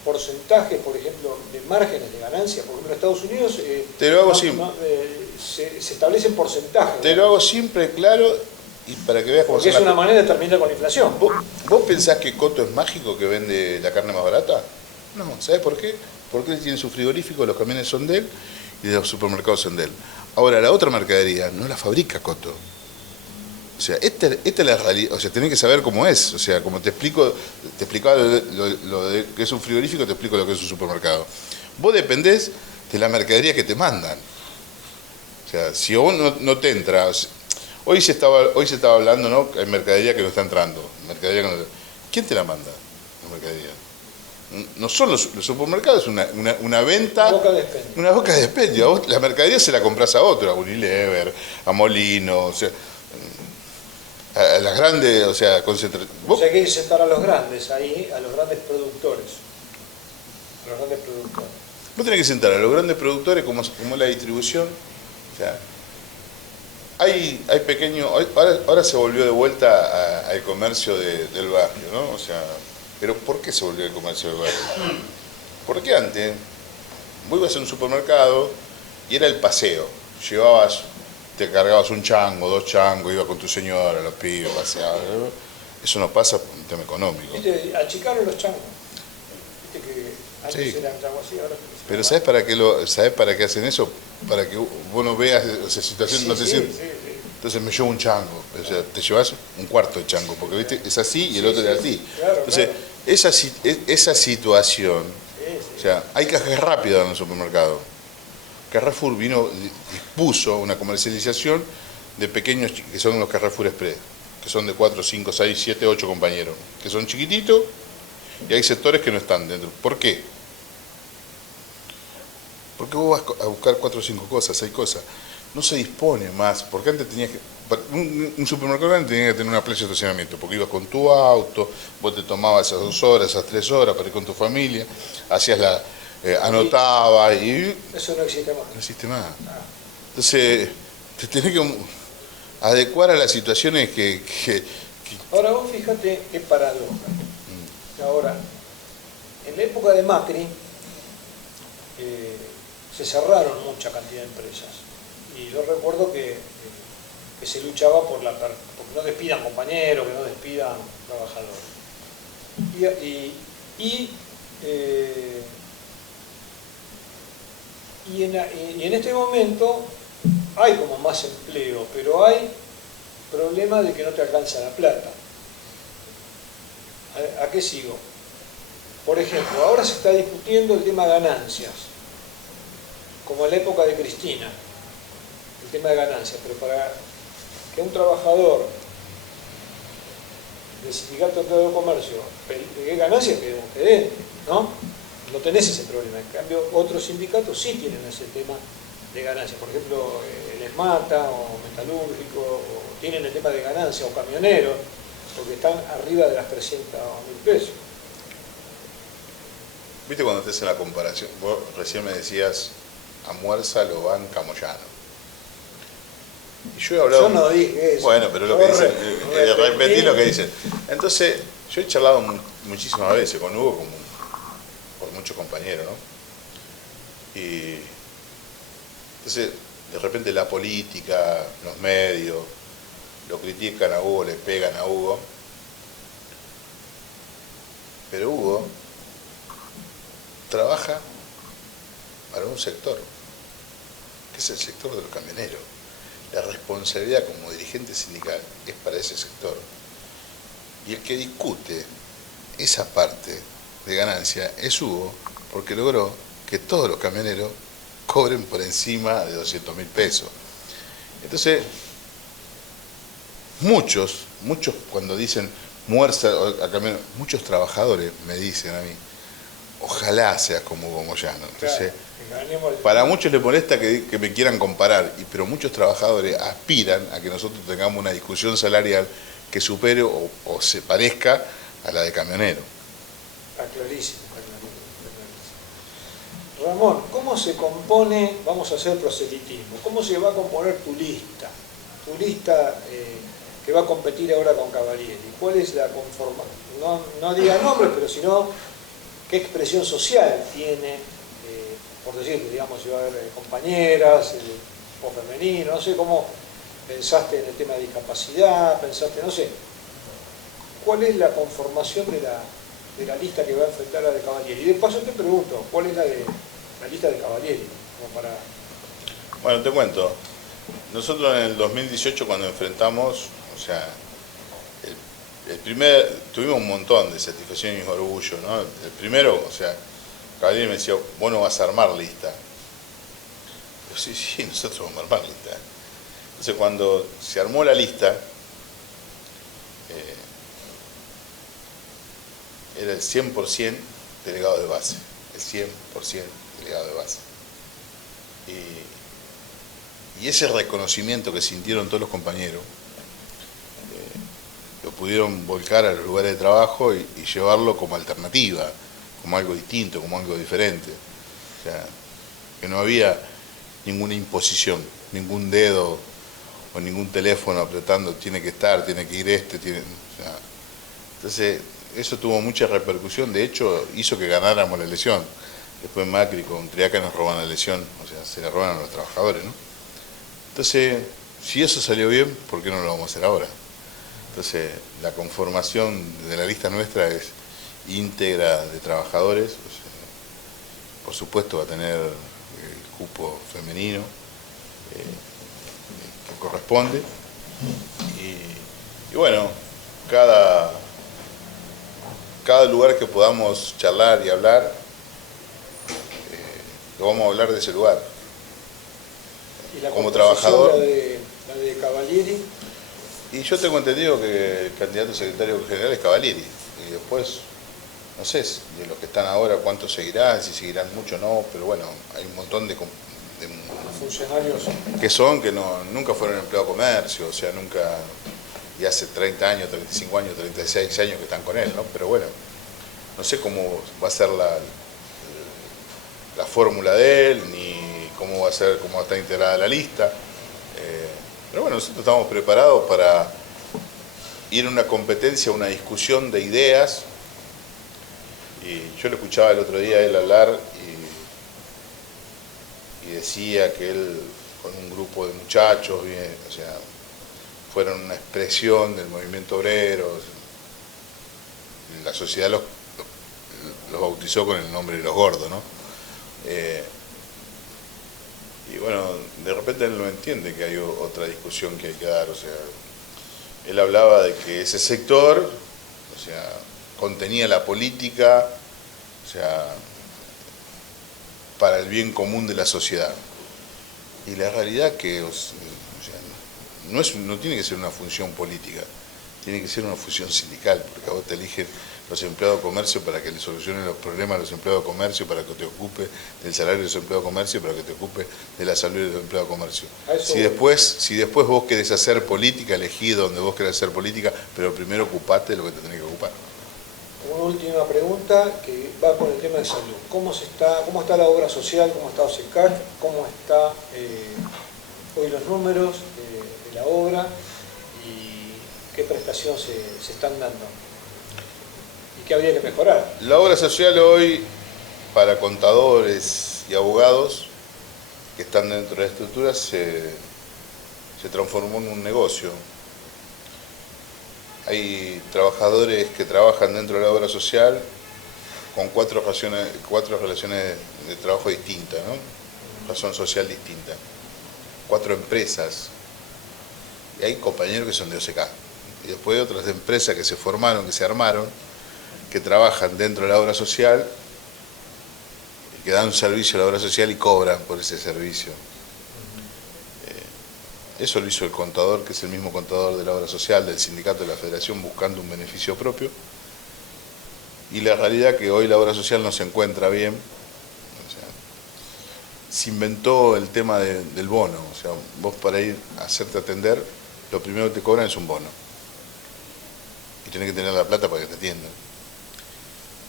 porcentajes, por ejemplo, de márgenes de ganancia? Por ejemplo, en Estados Unidos te lo hago simple. Se establecen porcentajes. Te lo hago simple, claro, y para que veas cómo porque es una manera de terminar con la inflación. ¿Vos pensás que Coto es mágico que vende la carne más barata? No, ¿sabés por qué? Porque él tiene su frigorífico, los camiones son de él y los supermercados son de él. Ahora, la otra mercadería no la fabrica Coto. O sea, esta es la realidad. O sea, tenés que saber cómo es. O sea, como te explicaba lo de que es un frigorífico, te explico lo que es un supermercado. Vos dependés de la mercadería que te mandan. O sea, si vos no te entras. Hoy se estaba hablando, ¿no? Hay mercadería que no está entrando. ¿Quién te la manda? La mercadería. No son los supermercados, una venta. Una boca de expendio. La mercadería se la compras a otro, a Unilever, a Molino, o sea. A las grandes, o sea, concentraciones. O sea, que hay que sentar a los grandes ahí, a los grandes productores. Vos tenés que sentar a los grandes productores como la distribución. O sea, hay pequeños. Ahora se volvió de vuelta al comercio del barrio, ¿no? O sea, pero ¿por qué se volvió el comercio del barrio? Porque antes vos ibas a un supermercado y era el paseo. Te cargabas un chango, 2 changos, ibas con tu señora, los pibes, paseabas. Eso no pasa por un tema económico. ¿Viste? Achicaron los changos. ¿Viste que antes sí. eran changos así, ahora? Pero ¿sabés para qué hacen eso? Para que vos no veas esa situación, Sí, no te sientes. sí. Entonces me llevo un chango. O sea, te llevas un cuarto de chango, porque ¿viste? Es así y el otro es así. Claro, entonces, claro. esa situación, o sea, hay cajas rápidas en el supermercado. Carrefour dispuso una comercialización de pequeños, que son los Carrefour Express, que son de 4, 5, 6, 7, 8 compañeros, que son chiquititos y hay sectores que no están dentro. ¿Por qué? Porque vos vas a buscar 4 o 5 cosas, 6 cosas. no se dispone más, porque antes tenías que, un supermercado antes tenía que tener una playa de estacionamiento, porque ibas con tu auto, vos te tomabas esas 2 horas, esas 3 horas para ir con tu familia, hacías anotabas y Eso no existe más. no existe más. Entonces, te tenés que adecuar a las situaciones que Ahora vos fíjate qué paradoja. Ahora, en la época de Macri se cerraron mucha cantidad de empresas. Y yo recuerdo que se luchaba porque no despidan compañeros, que no despidan trabajadores. Y en este momento hay como más empleo, pero hay problema de que no te alcanza la plata. ¿A qué sigo? Por ejemplo, ahora se está discutiendo el tema ganancias, como en la época de Cristina, el tema de ganancias, pero para que un trabajador del Sindicato de Comercio pegue ganancias, que den, ¿no? No tenés ese problema. En cambio, otros sindicatos sí tienen ese tema de ganancias. Por ejemplo, el ESMATA o Metalúrgico, o tienen el tema de ganancias, o camioneros, porque están arriba de las 300.000 pesos. ¿Viste cuando te hacen la comparación? Vos recién me decías, a Muerza lo banca Moyano. Y yo he hablado... Yo no dije eso. Bueno, pero lo que dicen, repetí lo que dicen. Entonces, yo he charlado muchísimas veces con Hugo, por muchos compañeros, ¿no? Y entonces, de repente la política, los medios, lo critican a Hugo, le pegan a Hugo. Pero Hugo trabaja para un sector, que es el sector de los camioneros. La responsabilidad como dirigente sindical es para ese sector. Y el que discute esa parte de ganancia es Hugo, porque logró que todos los camioneros cobren por encima de 200.000 pesos. Entonces, muchos cuando dicen Muerza a camioneros, muchos trabajadores me dicen a mí, ojalá seas como Hugo Moyano. Entonces, para muchos les molesta que me quieran comparar, pero muchos trabajadores aspiran a que nosotros tengamos una discusión salarial que supere o se parezca a la de camionero. Está clarísimo, está clarísimo. Ramón, ¿cómo se compone, vamos a hacer proselitismo, cómo se va a componer tu lista? Tu lista que va a competir ahora con Cavalieri. ¿Cuál es la conformación? No diga nombres, pero sino qué expresión social tiene, por decirlo, digamos, si va a haber compañeras o femenino, no sé cómo pensaste en el tema de discapacidad, pensaste, no sé. ¿Cuál es la conformación de la lista que va a enfrentar a de Cavalieri? Y de paso te pregunto, ¿cuál es la lista de Cavalieri? Como para... Bueno, te cuento. Nosotros en el 2018 cuando enfrentamos, o sea, tuvimos un montón de satisfacción y orgullo, ¿no? El primero, o sea, Cavalieri me decía, vos no vas a armar lista. Yo, sí, nosotros vamos a armar lista. Entonces cuando se armó la lista, era el 100% delegado de base, el 100% delegado de base. Y ese reconocimiento que sintieron todos los compañeros, lo pudieron volcar a los lugares de trabajo y llevarlo como alternativa, como algo distinto, como algo diferente. O sea, que no había ninguna imposición, ningún dedo o ningún teléfono apretando, tiene que estar, tiene que ir o sea, entonces, eso tuvo mucha repercusión, de hecho, hizo que ganáramos la elección. Después Macri con Triaca nos roban la elección, o sea, se la roban a los trabajadores, ¿no? Entonces, si eso salió bien, ¿por qué no lo vamos a hacer ahora? Entonces, la conformación de la lista nuestra es íntegra de trabajadores, o sea, por supuesto va a tener el cupo femenino que corresponde, y bueno, cada lugar que podamos charlar y hablar, lo vamos a hablar de ese lugar. ¿Y la como trabajador, la de Cavalieri? Y yo tengo entendido que el candidato a secretario general es Cavalieri, y después, no sé de los que están ahora cuántos seguirán, si seguirán mucho o no, pero bueno, hay un montón de funcionarios que nunca fueron empleados de comercio, o sea, nunca, y hace 30 años, 35 años, 36 años que están con él, ¿no? Pero bueno, no sé cómo va a ser la fórmula de él, ni cómo va a ser, cómo va a estar integrada la lista. Pero bueno, nosotros estamos preparados para ir a una competencia, una discusión de ideas. Y yo lo escuchaba el otro día a él hablar y decía que él con un grupo de muchachos, o sea, fueron una expresión del movimiento obrero. La sociedad los bautizó con el nombre de los gordos, ¿no? Y bueno, de repente él no entiende que hay otra discusión que hay que dar, o sea, él hablaba de que ese sector, o sea, contenía la política, o sea, para el bien común de la sociedad. Y la realidad que, o sea, no tiene que ser una función política, tiene que ser una función sindical, porque a vos te eligen los empleados de comercio para que le solucionen los problemas a los empleados de comercio, para que te ocupe del salario de los empleados de comercio, para que te ocupe de la salud de los empleados de comercio. Si después vos querés hacer política, elegí donde vos querés hacer política, pero primero ocupate de lo que te tenés que ocupar. Una última pregunta que va con el tema de salud. ¿Cómo está la obra social? ¿Cómo está OSECAT? ¿Cómo está hoy los números de la obra? ¿Y qué prestaciones se están dando? ¿Y qué habría que mejorar? La obra social hoy, para contadores y abogados que están dentro de la estructura, se transformó en un negocio. Hay trabajadores que trabajan dentro de la obra social con cuatro relaciones de trabajo distintas, ¿no? Razón social distinta. 4 empresas. Y hay compañeros que son de OSECAT. Y después hay otras empresas que se formaron, que se armaron, que trabajan dentro de la obra social, que dan un servicio a la obra social y cobran por ese servicio. Eso lo hizo el contador, que es el mismo contador de la obra social, del sindicato de la federación, buscando un beneficio propio. Y la realidad es que hoy la obra social no se encuentra bien. O sea, se inventó el tema del bono. O sea, vos para ir a hacerte atender, lo primero que te cobran es un bono. Y tenés que tener la plata para que te atiendan.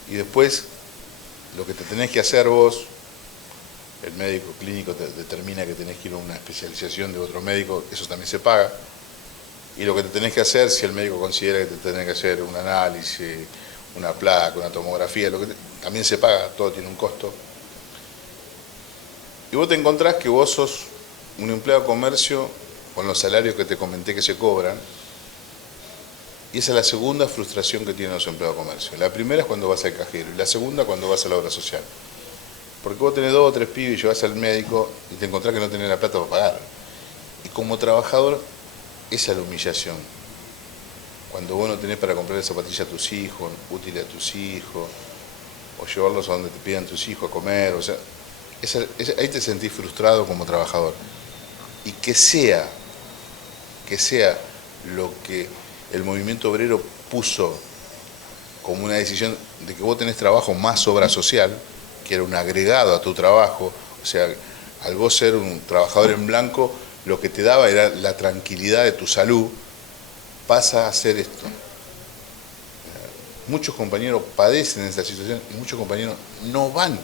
Y después, lo que te tenés que hacer vos, el médico clínico te determina que tenés que ir a una especialización de otro médico, eso también se paga. Y lo que te tenés que hacer, si el médico considera que te tenés que hacer un análisis, una placa, una tomografía, también se paga, todo tiene un costo. Y vos te encontrás que vos sos un empleado de comercio con los salarios que te comenté que se cobran, y esa es la segunda frustración que tienen los empleados de comercio. La primera es cuando vas al cajero, y la segunda cuando vas a la obra social. Porque vos tenés 2 o 3 pibes y llevas al médico y te encontrás que no tenés la plata para pagar. Y como trabajador, esa es la humillación. Cuando vos no tenés para comprarle zapatillas a tus hijos, útiles a tus hijos, o llevarlos a donde te pidan tus hijos a comer, o sea, ahí te sentís frustrado como trabajador. Y que sea lo que el movimiento obrero puso como una decisión de que vos tenés trabajo más obra social, que era un agregado a tu trabajo, o sea, al vos ser un trabajador en blanco, lo que te daba era la tranquilidad de tu salud, pasa a ser esto. Muchos compañeros padecen esta situación y muchos compañeros no van,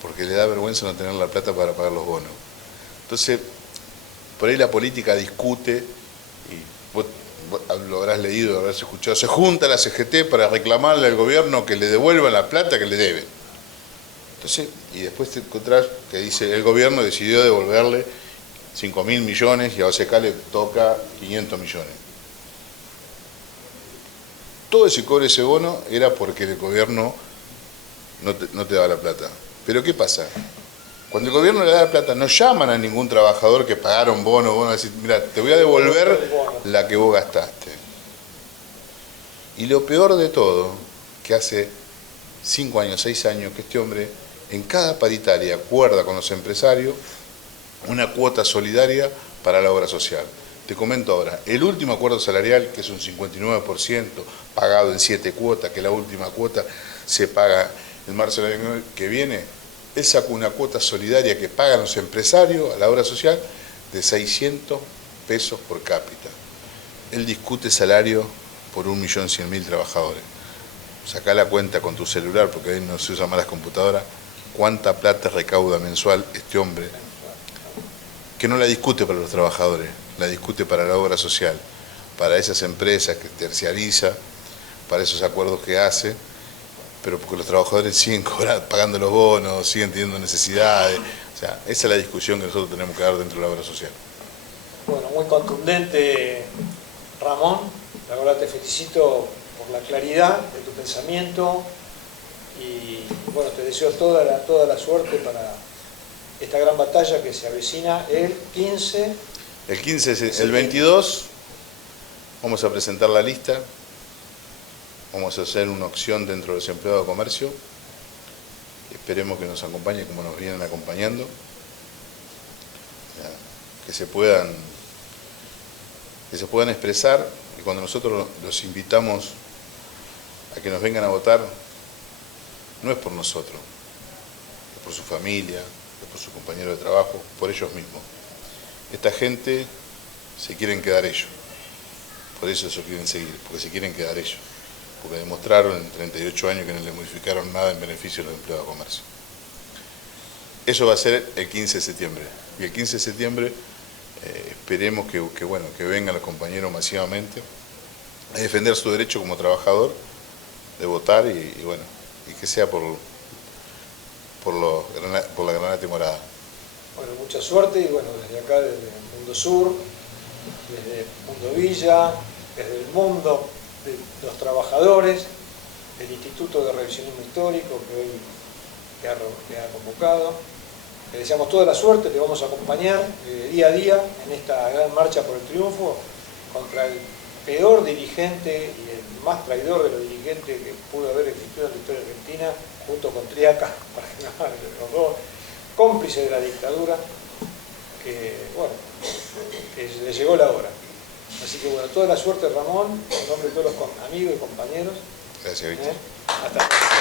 porque les da vergüenza no tener la plata para pagar los bonos. Entonces, por ahí la política discute, y vos lo habrás leído, lo habrás escuchado, se junta la CGT para reclamarle al gobierno que le devuelvan la plata que le deben. Entonces, y después te encontrás que dice, el gobierno decidió devolverle 5.000 millones y a OSECAT le toca 500 millones. Todo ese cobre, ese bono, era porque el gobierno no te daba la plata. Pero ¿qué pasa? Cuando el gobierno le da la plata, no llaman a ningún trabajador que pagaron bono, a decir, mira, te voy a devolver la que vos gastaste. Y lo peor de todo, que hace 5 años, 6 años, que este hombre en cada paritaria acuerda con los empresarios una cuota solidaria para la obra social. Te comento ahora, el último acuerdo salarial, que es un 59%, pagado en 7 cuotas, que la última cuota se paga en marzo del año que viene, él sacó una cuota solidaria que pagan los empresarios a la obra social de 600 pesos por cápita. Él discute salario por 1.100.000 trabajadores. Sacá la cuenta con tu celular, porque ahí no se usan más las computadoras, cuánta plata recauda mensual este hombre, que no la discute para los trabajadores, la discute para la obra social, para esas empresas que terciariza, para esos acuerdos que hace, pero porque los trabajadores siguen pagando los bonos, siguen teniendo necesidades. O sea, esa es la discusión que nosotros tenemos que dar dentro de la obra social. Bueno, muy contundente, Ramón. La verdad te felicito por la claridad de tu pensamiento y bueno, te deseo toda la suerte para esta gran batalla que se avecina el 15. El 15, el 22, vamos a presentar la lista, vamos a hacer una opción dentro de los empleados de comercio, esperemos que nos acompañen como nos vienen acompañando, que se puedan expresar, y cuando nosotros los invitamos a que nos vengan a votar, no es por nosotros, es por su familia, es por su compañero de trabajo, por ellos mismos. Esta gente se quieren quedar ellos, por eso se quieren seguir, porque se quieren quedar ellos, porque demostraron en 38 años que no le modificaron nada en beneficio de los empleados de comercio. Eso va a ser el 15 de septiembre, y el 15 de septiembre esperemos que vengan los compañeros masivamente a defender su derecho como trabajador de votar y que sea por la granate morada. Bueno, mucha suerte y bueno, desde acá, desde el Mundo Sur, desde el Mundo Villa, desde el mundo de los trabajadores, del Instituto de Revisionismo Histórico que hoy te ha convocado. Te deseamos toda la suerte, te vamos a acompañar día a día en esta gran marcha por el triunfo contra el peor dirigente y el más traidor de los dirigentes que pudo haber existido en la historia argentina, junto con Triaca, los dos cómplices de la dictadura, que le llegó la hora. Así que bueno, toda la suerte, Ramón, en nombre de todos los amigos y compañeros. Gracias, Víctor. Hasta luego.